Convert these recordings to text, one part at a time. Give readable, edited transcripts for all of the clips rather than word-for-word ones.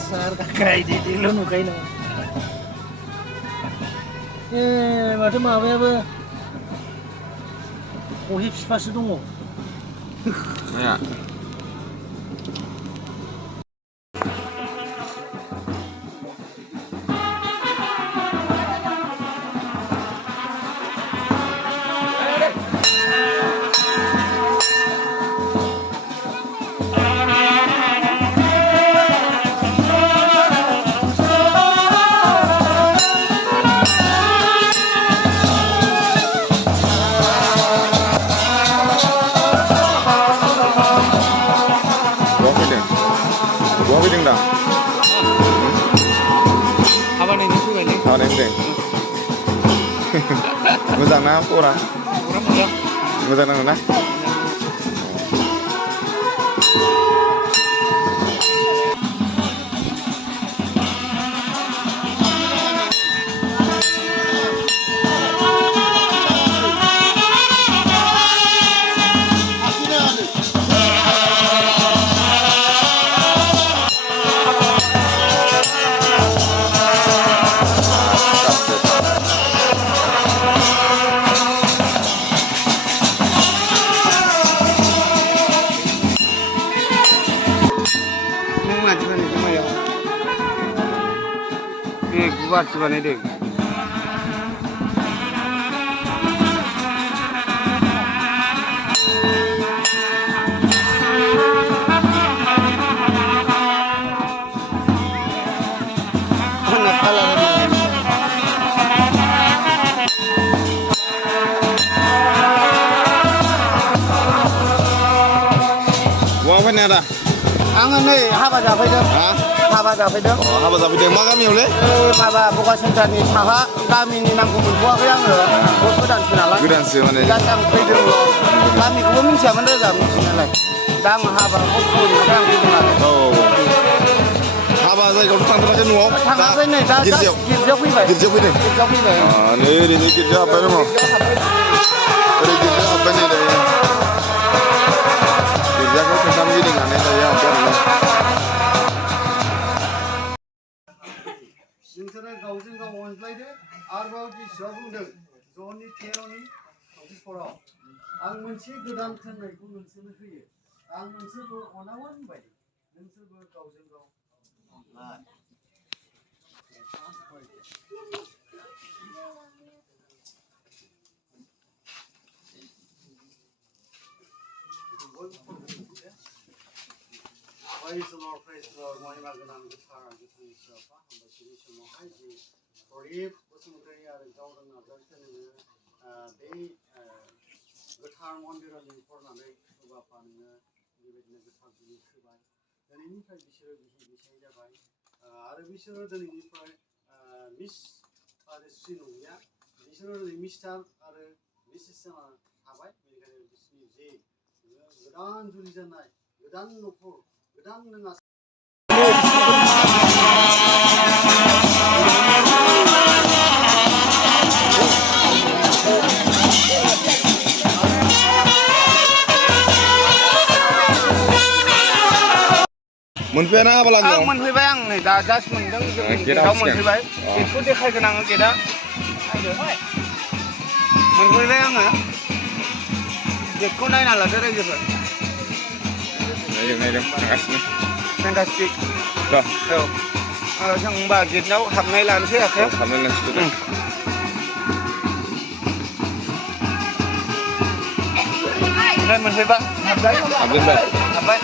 सार kakak ini lo nukain lo. माथो माबायाबो अहि फिफासो दङ। माया? फैदों दा हाबा नायनो फैबायलै हाबा नायनो फैदों मोजां ना खबरा मोजां नाङो ना गुवारसो बानायदों बहा फैनाय आदा आङो नै हाबा जाफैदों हाबा जाफैदों हाबा जाफैदों मा गामियावलै माबा बगा सेन्टारनि साहा गामिनि नामखौ मोनथ'वाखै आङो गोदानसो नालाय गोदानसो माने दा आं फैदों गामिखौबो मिथियामोन रोजा मिथिनायालाय दा आं हाबाखौ फैनानै आं फैदों आरो हाबा जायगायावथ' थांदों माथो न'आव थाङाखै नै दा गिर्जायाव फैबाय गिर्जायाव फैदों नै ओरैनो गिर्जायाव हाबबाय दङ ओरै गिर्जायाव हाबबाय नै दायो गिर्जाखौ खनथाम गिदिंनानै दायो हाबबाय आरोना नोंसोरो गावजों गाव अनज्लायदो आरोबाव जिसुआ बुंदों ज'नि 13:24 आं मोनसे गोदान थोननायखौ नोंसोरनो होयो आं नोंसोरखौ अनामोन बायदि नोंसोरबो गावजों गाव अनलाय Praise the Lord, महिमा गोनां गोथार गोथां इसोरफा हामबायसै समावहाय जि गरिब बसुमतारी आरो गावदां नाजारिखौ नोङो बे गोथार मन्दिराव लिंहरनानै बापा नोङो बेबायदिनो गोथार जिनिस होबाय दिनैनिफ्राय बिसोरो बिसाय जाबाय आरो बिसोरो दिनैनिफ्राय मिस आरो स्रि नंलिया बिसोरो दिनै मिस्टार आरो मिसेस जाना थाबाय बेनिखायनो बिसोरनि जे गोदान जुलि जानाय गोदान न'खर गोदान नोङा मोनफैया ना हाबा लागोन मोनफैबाय आं नै दा जास्ट मोनदों गेटआव मोनफैबाय गेटखौ देखायगोन आङो गेटआ मोनफैबाय आङो गेटखौ नायना लादो रायजोफोर नायदों थांगासिनो फेन्टास्टिक औ जों होनबा गेटआव हाबनाय लानोसै आखायाव हाबनाय लानोसै मोनफैबा हाबबाय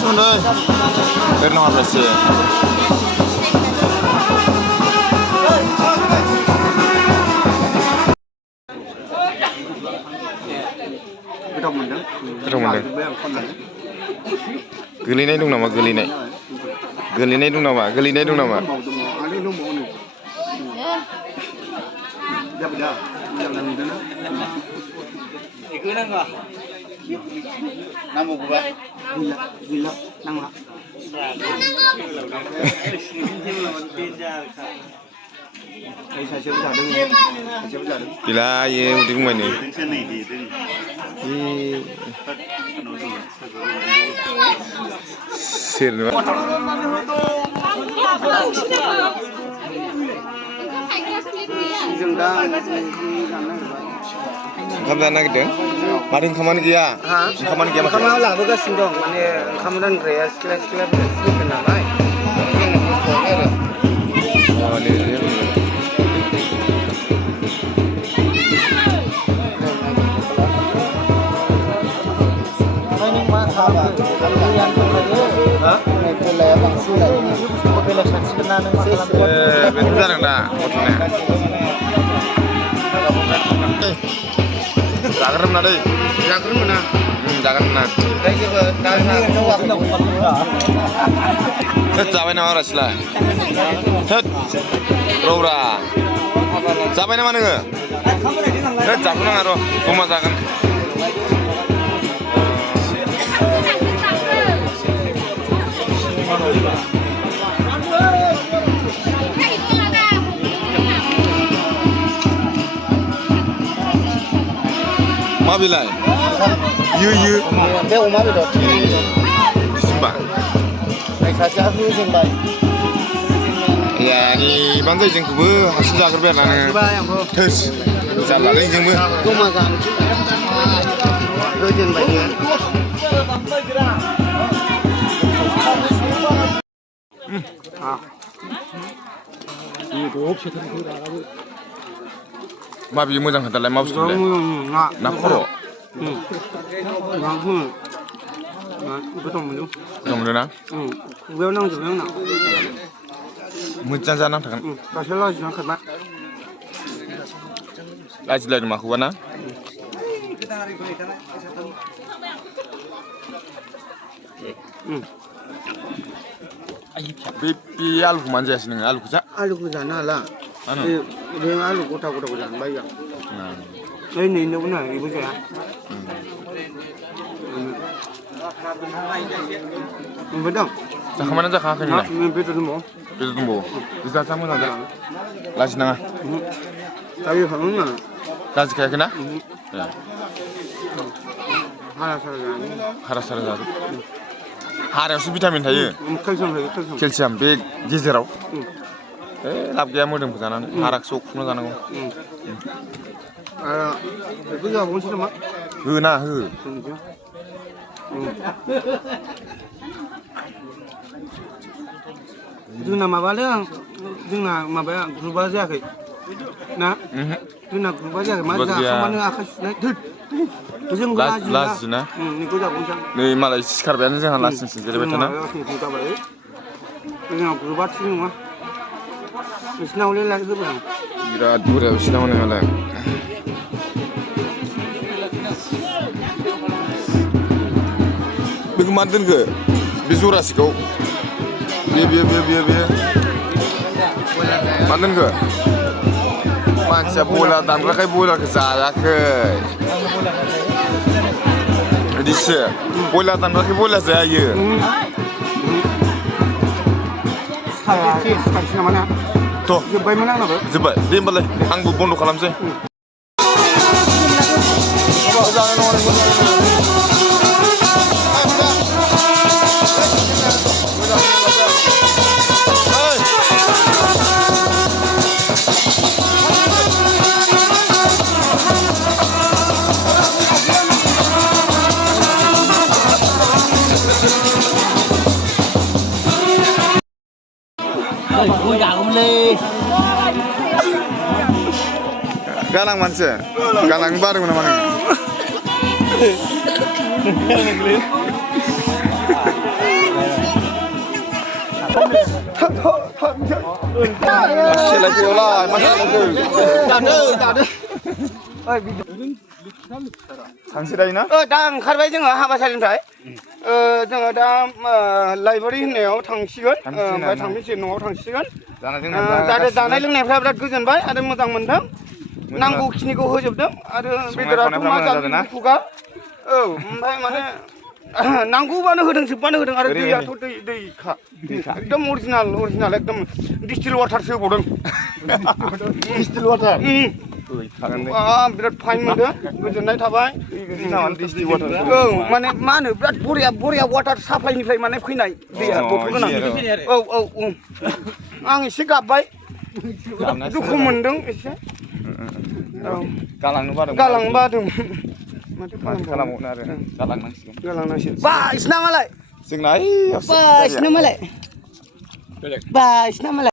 सोमोन्दै ओरैनो हरबायसो गोथाव मोनदों गोलैनाय दं नामा गोलैनाय दं नामा आरो दंबावो जाबाय दा मोजां नुदोंना बेखौ नांगौ नांबावगौबा गैला नांला सासेबो जादों गैला इयो उदै बुंबायनो सोरनो जों दा ओंखाम जानो नागिरदों माथो ओंखामानो गैया ओंखामा लाबोगासिनो दं माने ओंखाम रानग्राया सिख्ला फैगोन नालाय बेनो जादों दा जाग्रोम ना दै जाग्रोम मोना जाबाय नामा रासिला थोद रौरा जाबाय नामा नोङो जाख'नाङा र' जमा जागोन मा बिलाइ यो बे अमा बेदर सिम्बा सासेया होजेनबाय यानि बांद्राय जोंखौबो हारसिं जाग्रोबाय आरोना नोङो थोस जालालै जोंबो जमा जानोसै होजेनबाय मा बियो मोजां खोन्थालाय मा बुस्थुलाय ना खर' गोथाव मोनदों ना बेयाव नांजोबबाय आंना मोजां जाना थागोन गासै लाजिना खारबाय लाजिलायदों माखौबा ना बे आलुखौ मानो जायासै नोङो आलुखौ जानो हाला बे आलु गथा गथाखौ जानो बायो आं नैनोबो ना बेबो जाया मोनबायदां जाखांबायना जाखाङाखै नोंलाय बेदर दंबावो जा मोजां जा लाजिनाङा जायो खालामो लाजिखायाखै ना हारा सारा जाजोब हारायावसो भिटामिन थायो केलसियाम बे गेजेराव लाब गैया मोदोमखौ जानानै हाराखौसो अख्रुबना जानांगौ बेखौ जाबावनोसै नामा होना हो जोंना माबाया ग्रुपा जायाखै ना जोंना ग्रुपा जायाखै मा जाखांबानो आखाइ सुनाय जों लाजिना बेखौ जाबावनोसै नै मालाय सिखारबायानो जोंहा लासिंसिं जिरायबाय थाना जोंना ग्रुपा थिग नङा नोंसिना हले लाइक होबाय आं बिराद बुरजा बिसिना हनै बेखौ मानो दोनखो बे जरासेखौ बे मानो दोनखो मानसिया बयलार दानग्राखाय बयलारखौ जायाखै बिदिसो बयलार दानग्राखाय बयलार जायो जोब्बायमोन आंनाबो जोब्बाय दे होमबालाय आंबो बन्द' खालामसै गालां मानसि गालांनो बादोंमोन नामा नोङो मासे लायफैयावलाय मासे लायफै थांसै दायो ना दा ओंखारबाय जोङो हाबासालिनिफ्राय जोङो दा लाइब्रेरि होननायाव थांसिगोन ओमफ्राय थांफिनसिगोन न'आव थांसिगोन जाहाथे जानाय लोंनायफ्रा बिराद गोजोनबाय आरो मोजां मोनदों नांगौखिनिखौ होजोबदों आरो बेदराथ' मा जादों खुगा औ ओमफ्राय माने नांगौबानो होदों जोबबानो होदों आरो दैयाथ' दैखा एकदम अरिजिनाल एकदम डिस्टिल वाटारसो होबावदों डिस्टिल वाटार बिराद फाइन मोनदों गोजोननाय थाबाय औ माने मा होनो बिराद बरिया वाटार साप्लाइनिफ्राय माने फैनाय दैया बथल गोनां औ आं एसे गाबबाय दुखु मोनदों एसे गालांनो बादों माथो खालामबावनो आरो गालांनांसिगोन बाइसना मालाय जोंना बाइसना मालाय